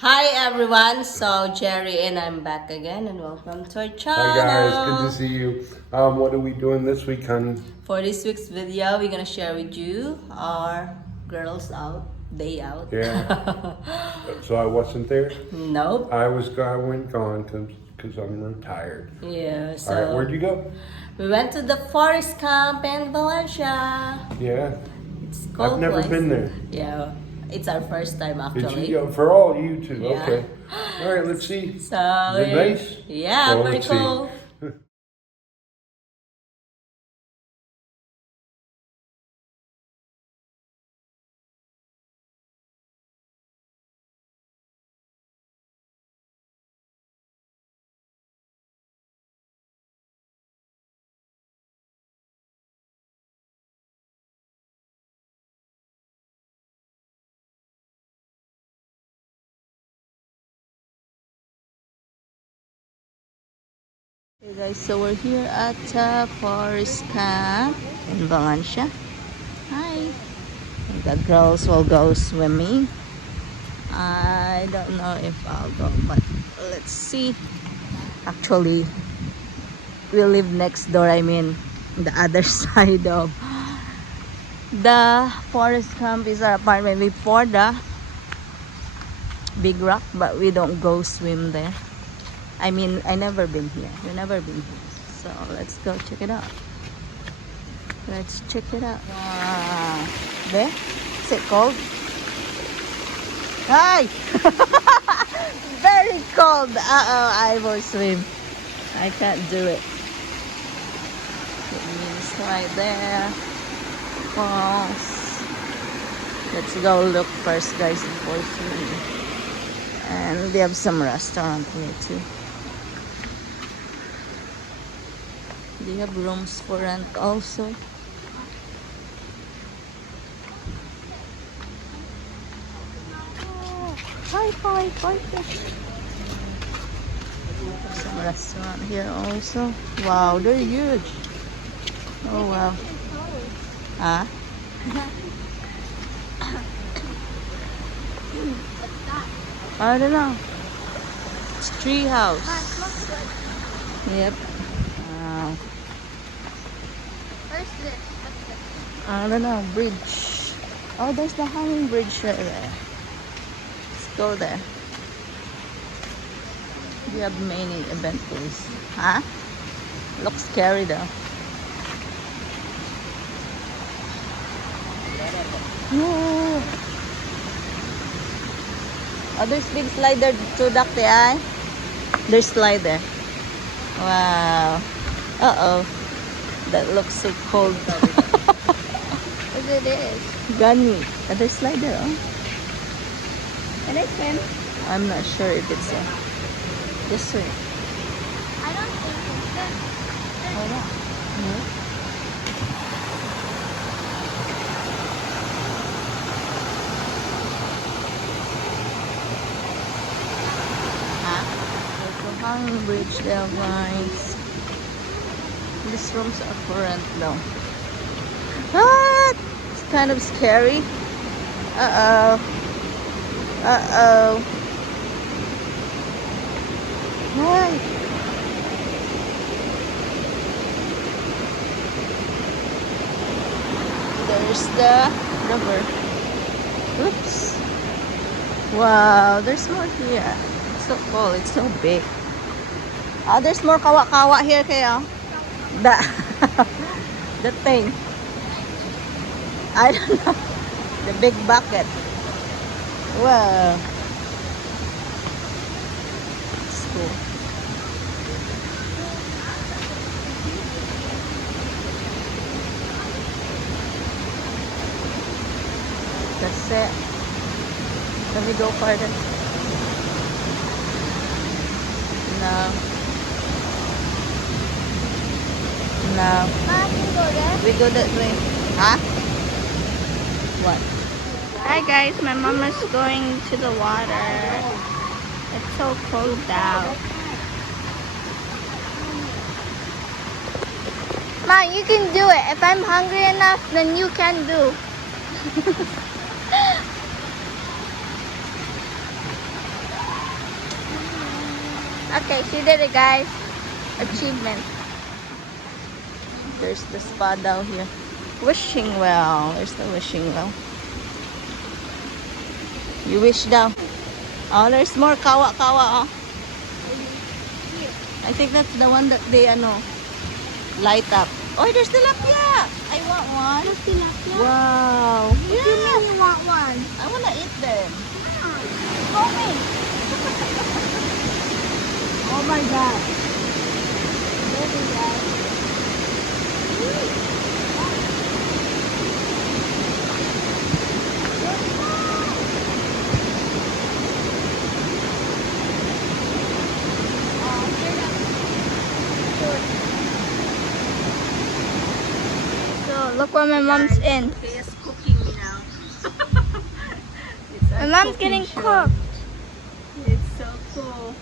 Hi everyone, so Jerry and I'm back again and welcome to our channel. Hi guys, good to see you. What are we doing this week, honey? For this week's video, we're gonna share with you our girls out, day out. Yeah. So I wasn't there. Nope. I went gone because I'm retired. Yeah, All right, where'd so you go? we went to the forest camp in Valencia. Yeah, It's a I've cold never place. been there. Yeah, it's our first time Did actually. you? For all you two. Yeah. Okay. All right, let's see. So Is it nice? yeah, Well, very let's see. cool. Hey guys, so we're here at Forest Camp in Valencia. Hi. The girls will go swimming. I don't know if I'll go, but let's see. Actually, we live next door. I mean, the other side of the Forest Camp is our apartment before the Big Rock, but we don't go swim there. I mean, I never been here. We never been here. So let's go check it out. Let's check it out. Wow. There? Is it cold? Hi! Very cold. Uh-oh, I will swim. I can't do it. It means right there. Falls. Let's go look first, guys, before swimming. And they have some restaurant here too. They have rooms for rent also. Hi, fish. Some restaurant here also. Wow, they're huge. Oh wow. Huh? I don't know. It's tree house. Yep. Wow. Where's this? What's this? I don't know. Bridge. Oh, there's the hanging bridge right there. Let's go there. We have many event days. Huh? Looks scary though. Yeah. Oh, there's big slider to duck the eye. There's slider. Wow. Uh-oh. That looks so cold. What it is? Gani. There's slider, oh. Can I swim? I'm not sure if it's a... This way. I don't think it's this. Oh, yeah. No? Huh? There's a hanging bridge there, guys. These rooms are for rent though. What? It's kind of scary. Uh-oh. Uh-oh. Hi. There's the river. Oops. Wow, there's more here. It's so cool. It's so big. Ah, there's more kawa-kawa here kaya. The the thing. I don't know. The big bucket. Wow. It's cool. That's it. Let me go further. No. No. Ma, can you go there? We go that way. Huh? What? Hi guys, my mom is going to the water. It's so cold out. Ma, you can do it. If I'm hungry enough, then you can do. Okay, she did it, guys. Achievement. There's the spa down here. Wishing well. There's the wishing well. You wish down. Oh, there's more kawa-kawa. Oh. I think that's the one that they light up. Oh, there's tilapia. I want one. There's tilapia. Wow. What do you mean you want one? I want to eat them. Go me. Oh my God. So look where my mom's in. Kaya's cooking now. My mom's getting cooked. It's so cool.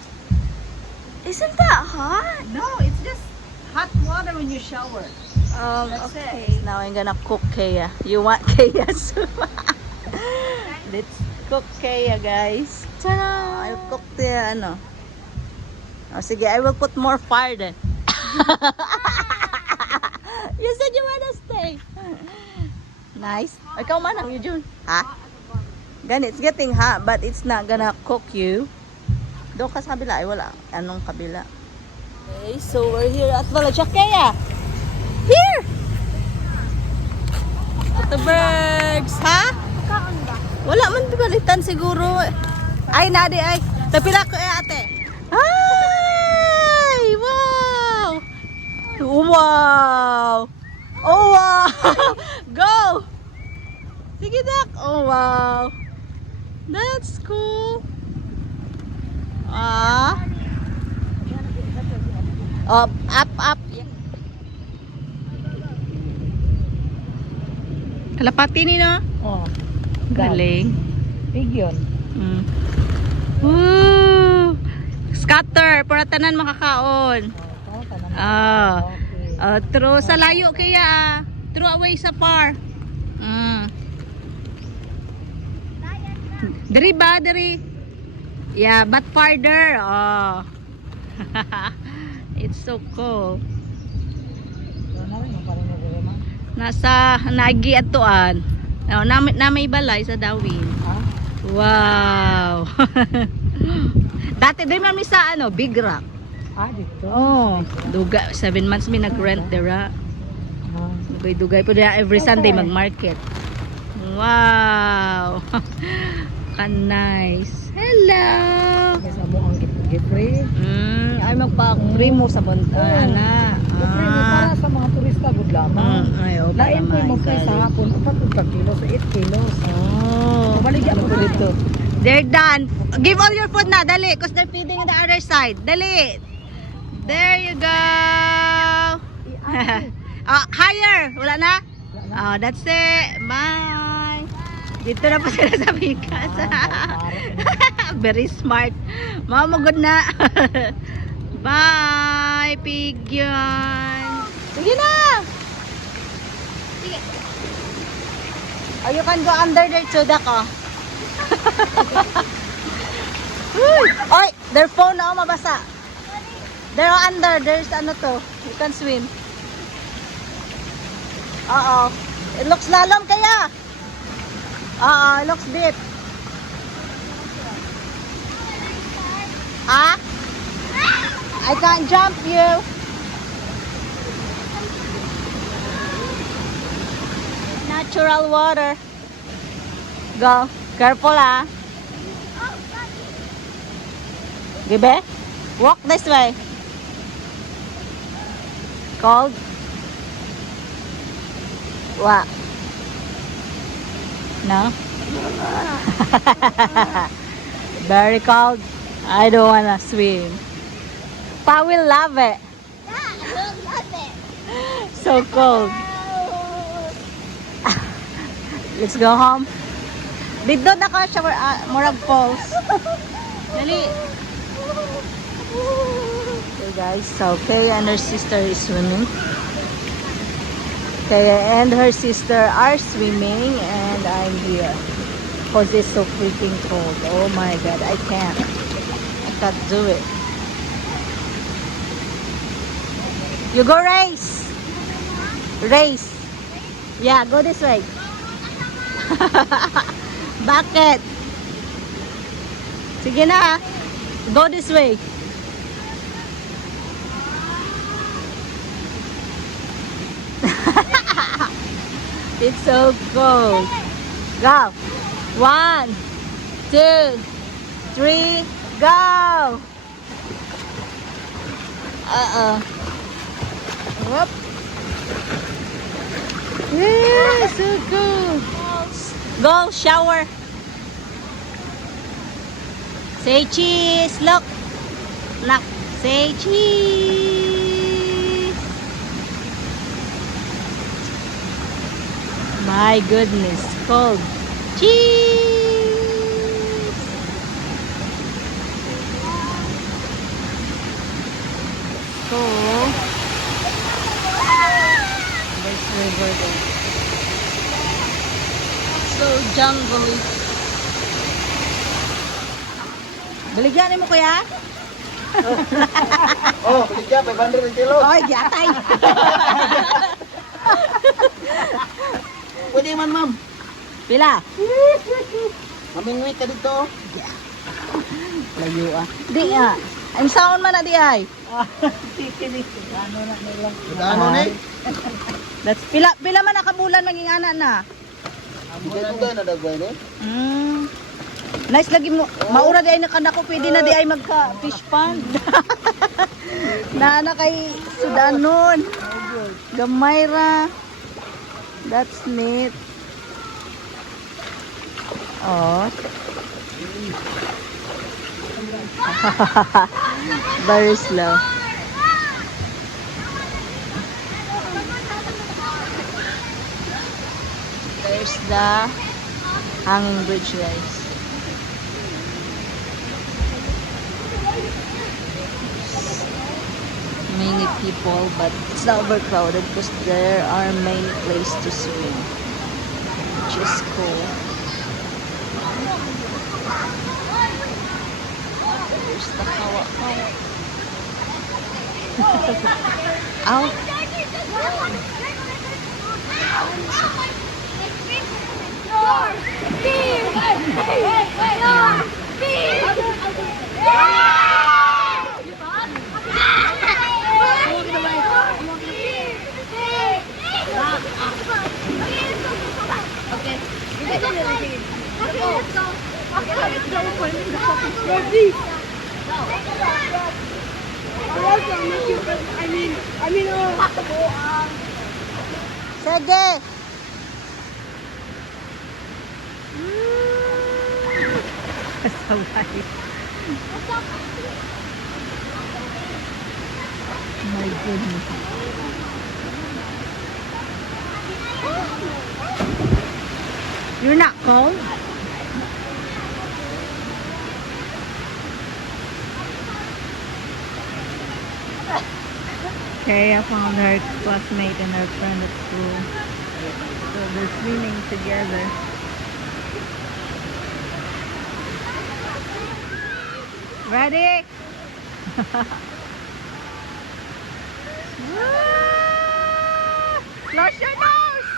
Isn't that hot? No, it's just hot water when you shower. Okay. Now I'm gonna cook Kaya. You want Kaya soup? Let's cook Kaya, guys. Ta-da! I'll cook the Oh, sige, I will put more fire then. You said you wanna stay. Nice. Ikaw man ang June. Ha? Gan, it's getting hot, but it's not gonna cook you. Doon ka sa kabila. Ay, wala. Anong kabila? Okay, so we're here at Valachakea. Here! At the birds. Ha? Kaon ba? Wala man balitan siguro. Ay, nadi ay. Tapila ko ate. Ay! Wow! Wow! Oh, wow! Go! Sige, Dak. Oh, wow. That's cool. Up, up. Kalapati ni no? Oh, Galing. big yun. Mm. Woo! Scatter para tanan makakaon. Ah. Throw sa layo kaya. Throw away sa far. Diri ba? Diri. Yeah, but farther. Oh. It's so cool. Nasa nagi atuan. Oh, na may balay sa Dawin. Wow. Dati din kami sa Big Rock. Dito. Oh, duga 7 months mi nag-rent dira. Dugay-dugay po dira every Sunday mag-market. Wow. Nice. Hello. Sa mo ang gifree. Ay magpa-primo sa ana. Para sa mga turista gud lamang. Ay, oh, Lain po mo kay sa hapon 4 kilos, 8 kilos. Oh. Baligyan mo dito. They're done. Give all your food na, dali, because they're feeding on the other side. Dali. There you go. Higher. Wala na? Oh, that's it. Bye. Dito na pa sila sa bigas. Very smart. Mama, good na. Bye, pigyan. Sige na. Sige. Oh, you can go under there too, Dako. Oy, their phone na mabasa. They're under. There's you can swim. It looks lalom kaya. It looks deep. I can't jump you. Natural water. Go. Careful, Gibe? Walk this way. Cold? What? No? Very cold. I don't wanna swim. Pa will love it. Yeah, I will love it. So cold. Let's go home. Dito na ka shower Murag Falls. Dali. Okay guys, so Kaya and her sister is swimming. Kaya and her sister are swimming and I'm here. Because it's so freaking cold. Oh my god, I can't do it. You go race. Race. Yeah, go this way. Bucket. Sige na. Go this way. It's so cold. Go. 1, 2, 3, go. Whoop. Yeah, so cool. Go shower. Say cheese. Look. Look. Say cheese. My goodness, cold. Cheese. Cool. There's river there. So jungly. Baligyan mo kuya? Oh, bigyan 500 ang kilo. Oy, gyatay. Pwede man, ma'am. Pila? Mamingwit ka dito. Layo ah. Di ah. Ang sound man na di ay. Ano ni? That's pila man nakabulan maging ana na. Dugay na dagway ni. Nice lagi mo. Maura di ay nakanako pwede na di ay magka fish pond. Naana kay Sudanon. Gamay ra. That's neat. Oh. Very slow. There's the hanging bridge, guys. Many people, but it's not overcrowded because there are many places to swim, which is cool. There's the kawa-kawa. Ow. Sige. Kasaway. My goodness. You're not cold? Okay, I found her classmate and her friend at school. So they're swimming together. Ready? Close your nose!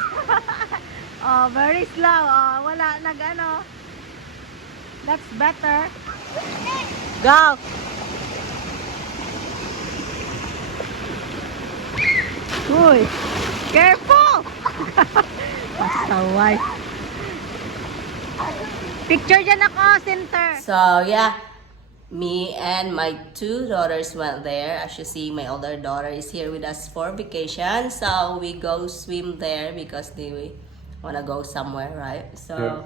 Oh, very slow. Oh, wala nag-ano. That's better. Go! Uy! Careful! Pasaway. Picture dyan ako, center. So, yeah. Me and my two daughters went there. As you see, my older daughter is here with us for vacation. So, we go swim there because they want to go somewhere, right? So, Yeah.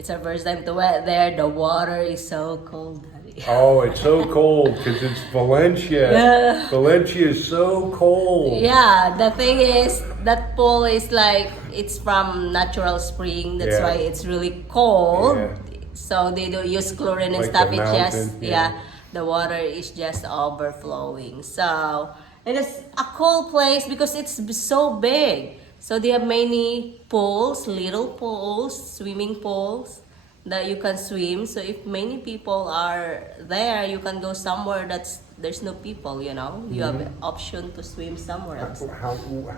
it's our first time to wet there. The water is so cold, Daddy. Oh, it's so cold because it's Valencia. Yeah. Valencia is so cold. Yeah, the thing is, that pool is like, it's from natural spring. That's Yeah. why it's really cold. Yeah. So they don't use chlorine and Like stuff. the It's just, mountain, yeah, yeah. the water is just overflowing. So it is a cool place because it's so big. So they have many pools, little pools, swimming pools. that you can swim. So if many people are there, you can go somewhere there's no people, you know. You have an option to swim somewhere else.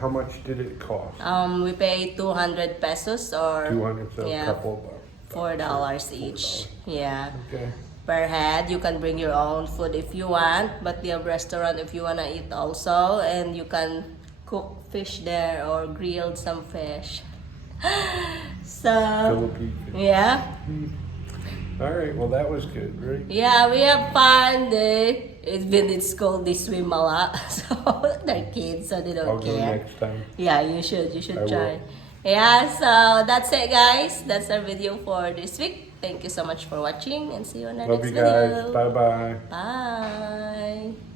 How much did it cost? We pay 200 pesos or 200, so yeah, a couple $4 each. Yeah. Okay. Per head. You can bring your own food if you want, but they have restaurant if you wanna eat also, and you can cook fish there or grilled some fish. So Philippine fish. yeah, All right. Well, that was good, right? yeah, we have fun. It's cold. They swim a lot, so they're kids, so they don't I'll go care. next time. Yeah, you should I try. will. Yeah, so that's it, guys. That's our video for this week. Thank you so much for watching, and see you on our Love next you guys. video. Bye bye. Bye.